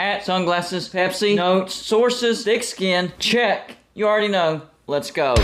Hat, sunglasses, Pepsi, notes, sources, thick skin. Check. You already know. Let's go.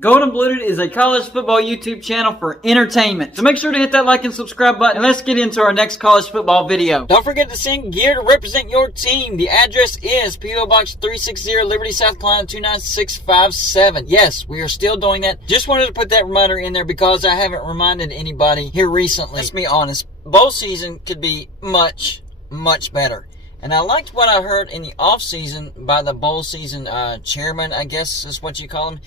Golden Blooded is a college football YouTube channel for entertainment. So make sure to hit that like and subscribe button, and let's get into our next college football video. Don't forget to send gear to represent your team. The address is P.O. Box 360, Liberty, South Carolina 29657. Yes, we are still doing that. Just wanted to put that reminder in there because I haven't reminded anybody here recently. Let's be honest, bowl season could be much, much better. And I liked what I heard in the offseason by the bowl season chairman, I guess is what you call him.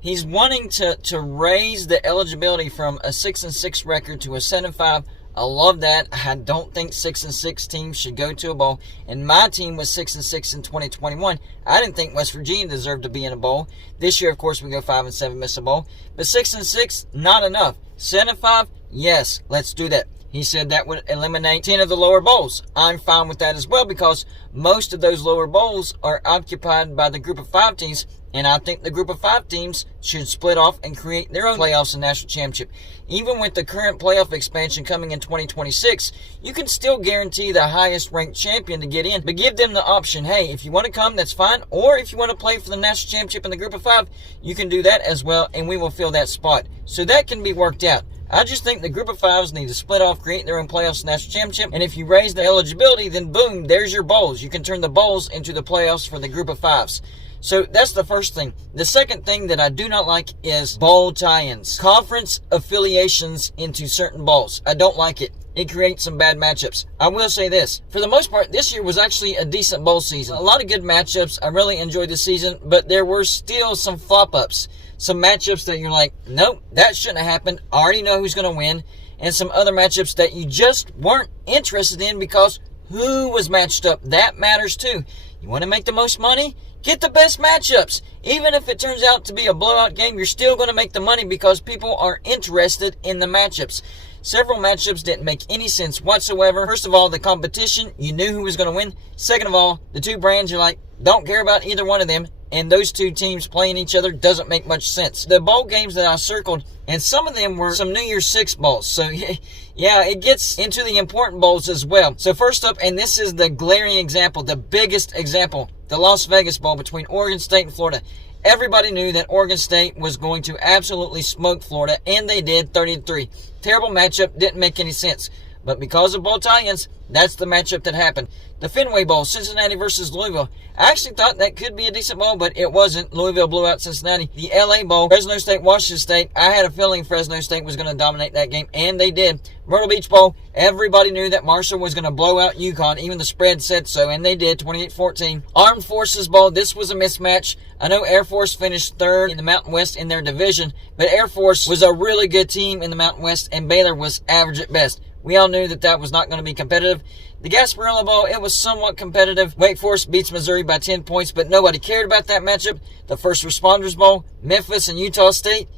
He's wanting to raise the eligibility from a 6-6 record to a 7-5. I love that. I don't think 6-6 teams should go to a bowl. And my team was 6-6 in 2021. I didn't think West Virginia deserved to be in a bowl. This year, of course, we go 5-7, miss a bowl. But 6-6, not enough. 7-5, yes, let's do that. He said that would eliminate 10 of the lower bowls. I'm fine with that as well because most of those lower bowls are occupied by the group of 5 teams. And I think the group of 5 teams should split off and create their own playoffs and national championship. Even with the current playoff expansion coming in 2026, you can still guarantee the highest ranked champion to get in. But give them the option, hey, if you want to come, that's fine. Or if you want to play for the national championship in the group of 5, you can do that as well, and we will fill that spot. So that can be worked out. I just think the group of 5s need to split off, create their own playoffs and national championship. And if you raise the eligibility, then boom, there's your bowls. You can turn the bowls into the playoffs for the group of 5s. So that's the first thing. The second thing that I do not like is bowl tie-ins. Conference affiliations into certain bowls. I don't like it. It creates some bad matchups. I will say this. For the most part, this year was actually a decent bowl season. A lot of good matchups. I really enjoyed the season, but there were still some flop-ups. Some matchups that you're like, nope, that shouldn't have happened. I already know who's going to win. And some other matchups that you just weren't interested in because who was matched up. That matters too. You want to make the most money? Get the best matchups. Even if it turns out to be a blowout game, you're still going to make the money because people are interested in the matchups. Several matchups didn't make any sense whatsoever. First of all, the competition, you knew who was going to win. Second of all, the 2 brands, you're like, don't care about either one of them. And those 2 teams playing each other doesn't make much sense. The bowl games that I circled, and some of them were some New Year's Six bowls. So, yeah, it gets into the important bowls as well. So first up, and this is the glaring example, the biggest example, the Las Vegas Bowl between Oregon State and Florida. Everybody knew that Oregon State was going to absolutely smoke Florida, and they did, 30-3. Terrible matchup, didn't make any sense. But because of bowl tie-ins, that's the matchup that happened. The Fenway Bowl, Cincinnati versus Louisville. I actually thought that could be a decent bowl, but it wasn't. Louisville blew out Cincinnati. The LA Bowl, Fresno State, Washington State. I had a feeling Fresno State was going to dominate that game, and they did. Myrtle Beach Bowl, everybody knew that Marshall was going to blow out UConn. Even the spread said so, and they did, 28-14. Armed Forces Bowl, this was a mismatch. I know Air Force finished 3rd in the Mountain West in their division, but Air Force was a really good team in the Mountain West, and Baylor was average at best. We all knew that was not going to be competitive. The Gasparilla Bowl, it was somewhat competitive. Wake Forest beats Missouri by 10 points, but nobody cared about that matchup. The First Responders Bowl, Memphis and Utah State.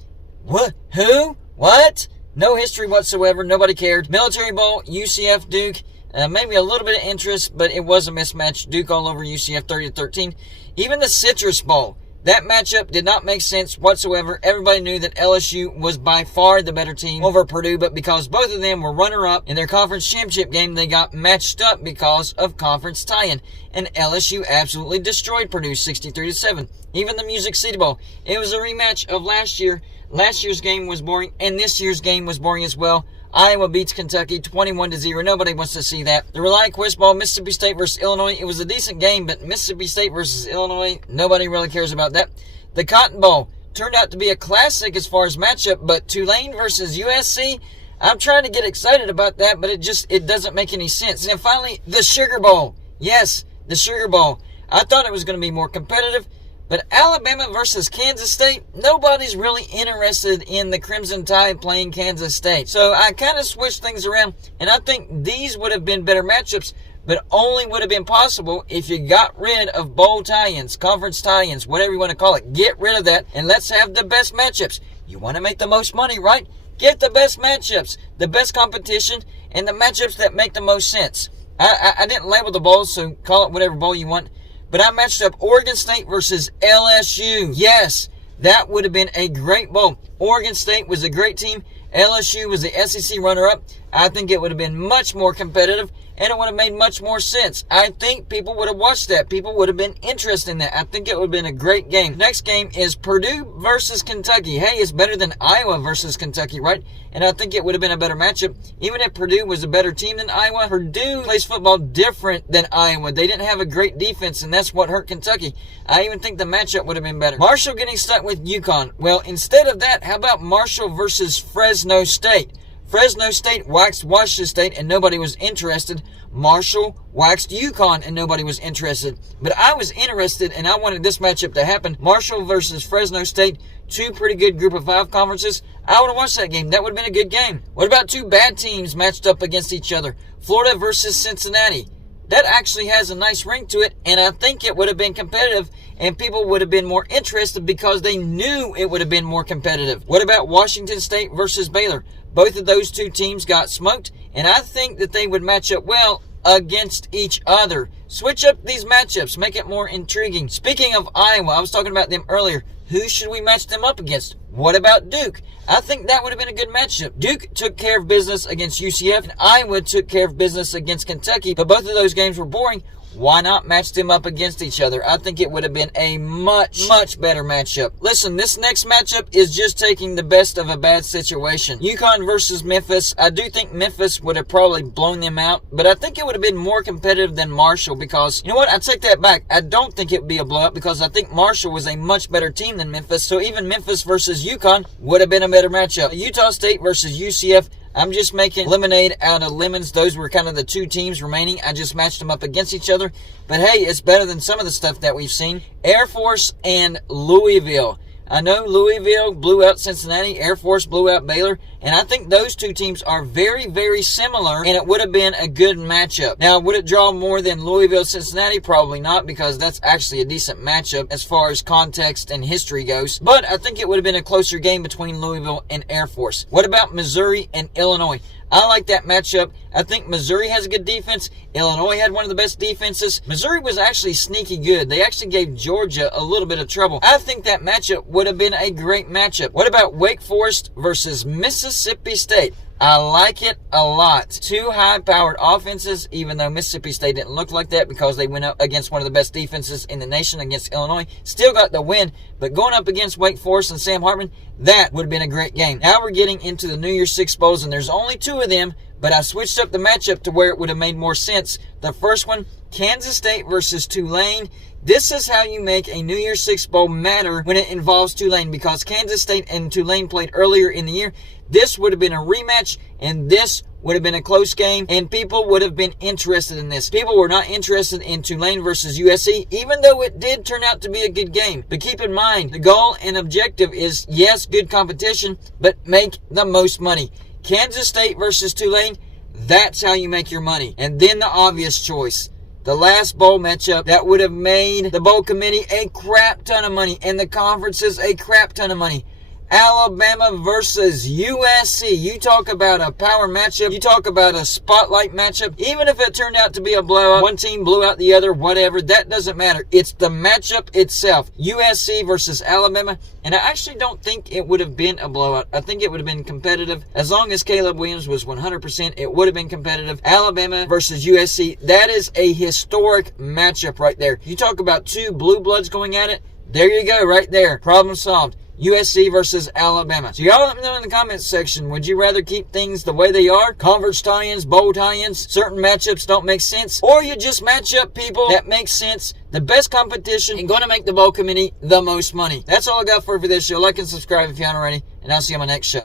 What? Who? What? No history whatsoever. Nobody cared. Military Bowl, UCF Duke. Maybe a little bit of interest, but it was a mismatch. Duke all over UCF 30-13. Even the Citrus Bowl. That matchup did not make sense whatsoever. Everybody knew that LSU was by far the better team over Purdue, but because both of them were runner-up in their conference championship game, they got matched up because of conference tie-in. And LSU absolutely destroyed Purdue 63-7. Even the Music City Bowl, it was a rematch of last year. Last year's game was boring, and this year's game was boring as well. Iowa beats Kentucky 21-0. Nobody wants to see that. The ReliaQuest Bowl, Mississippi State versus Illinois. It was a decent game, but Mississippi State versus Illinois, nobody really cares about that. The Cotton Bowl turned out to be a classic as far as matchup, but Tulane versus USC, I'm trying to get excited about that, but it doesn't make any sense. And then finally, the Sugar Bowl. Yes, the Sugar Bowl. I thought it was going to be more competitive. But Alabama versus Kansas State, nobody's really interested in the Crimson Tide playing Kansas State. So I kind of switched things around, and I think these would have been better matchups, but only would have been possible if you got rid of bowl tie-ins, conference tie-ins, whatever you want to call it. Get rid of that, and let's have the best matchups. You want to make the most money, right? Get the best matchups, the best competition, and the matchups that make the most sense. I didn't label the bowls, so call it whatever bowl you want. but I matched up Oregon State versus LSU. Yes, that would have been a great bowl. Oregon State was a great team. LSU was the SEC runner-up. I think it would have been much more competitive, and it would have made much more sense. I think people would have watched that. People would have been interested in that. I think it would have been a great game. Next game is Purdue versus Kentucky. Hey, it's better than Iowa versus Kentucky, right? And I think it would have been a better matchup. Even if Purdue was a better team than Iowa, Purdue plays football different than Iowa. They didn't have a great defense, and that's what hurt Kentucky. I even think the matchup would have been better. Marshall getting stuck with UConn. Well, instead of that, how about Marshall versus Fresno State? Fresno State waxed Washington State and nobody was interested. Marshall waxed UConn and nobody was interested. But I was interested and I wanted this matchup to happen. Marshall versus Fresno State, two pretty good group of 5 conferences. I would have watched that game. That would have been a good game. What about two bad teams matched up against each other? Florida versus Cincinnati. That actually has a nice ring to it, and I think it would have been competitive, and people would have been more interested because they knew it would have been more competitive. What about Washington State versus Baylor? Both of those two teams got smoked, and I think that they would match up well against each other. Switch up these matchups, make it more intriguing. Speaking of Iowa, I was talking about them earlier. Who should we match them up against? What about Duke? I think that would have been a good matchup. Duke took care of business against UCF, and Iowa took care of business against Kentucky, but both of those games were boring. Why not match them up against each other? I think it would have been a much better matchup. Listen, this next matchup is just taking the best of a bad situation. UConn versus Memphis. I do think Memphis would have probably blown them out, but I think it would have been more competitive than Marshall because, you know what? I take that back. I don't think it would be a blowout because I think Marshall was a much better team than Memphis, so even Memphis versus UConn would have been a better matchup. Utah State versus UCF. I'm just making lemonade out of lemons. Those were kind of the two teams remaining. I just matched them up against each other. But hey, it's better than some of the stuff that we've seen. Air Force and Louisville. I know Louisville blew out Cincinnati. Air Force blew out Baylor. And I think those two teams are very similar. And it would have been a good matchup. Now, would it draw more than Louisville-Cincinnati? Probably not, because that's actually a decent matchup as far as context and history goes. But I think it would have been a closer game between Louisville and Air Force. What about Missouri and Illinois? I like that matchup. I think Missouri has a good defense. Illinois had one of the best defenses. Missouri was actually sneaky good. They actually gave Georgia a little bit of trouble. I think that matchup would have been a great matchup. What about Wake Forest versus Mississippi State? I like it a lot. Two high-powered offenses, even though Mississippi State didn't look like that because they went up against one of the best defenses in the nation against Illinois. Still got the win, but going up against Wake Forest and Sam Hartman, that would have been a great game. Now we're getting into the New Year's Six Bowls, and there's only 2 of them, but I switched up the matchup to where it would have made more sense. The first one, Kansas State versus Tulane. This is how you make a New Year's Six Bowl matter when it involves Tulane, because Kansas State and Tulane played earlier in the year. This would have been a rematch, and this would have been a close game, and people would have been interested in this. People were not interested in Tulane versus USC, even though it did turn out to be a good game. But keep in mind, the goal and objective is, yes, good competition, but make the most money. Kansas State versus Tulane, that's how you make your money. And then the obvious choice, the last bowl matchup that would have made the bowl committee a crap ton of money and the conferences a crap ton of money. Alabama versus USC. You talk about a power matchup. You talk about a spotlight matchup. Even if it turned out to be a blowout, one team blew out the other, whatever, that doesn't matter. It's the matchup itself. USC versus Alabama. And I actually don't think it would have been a blowout. I think it would have been competitive. As long as Caleb Williams was 100%, it would have been competitive. Alabama versus USC. That is a historic matchup right there. You talk about 2 blue bloods going at it. There you go, right there. Problem solved. USC versus Alabama. So y'all let me know in the comments section, would you rather keep things the way they are? Conference tie-ins, bowl tie-ins, certain matchups don't make sense? Or you just match up people that make sense, the best competition, and going to make the bowl committee the most money? That's all I got for this show. Like and subscribe if you haven't already, and I'll see you on my next show.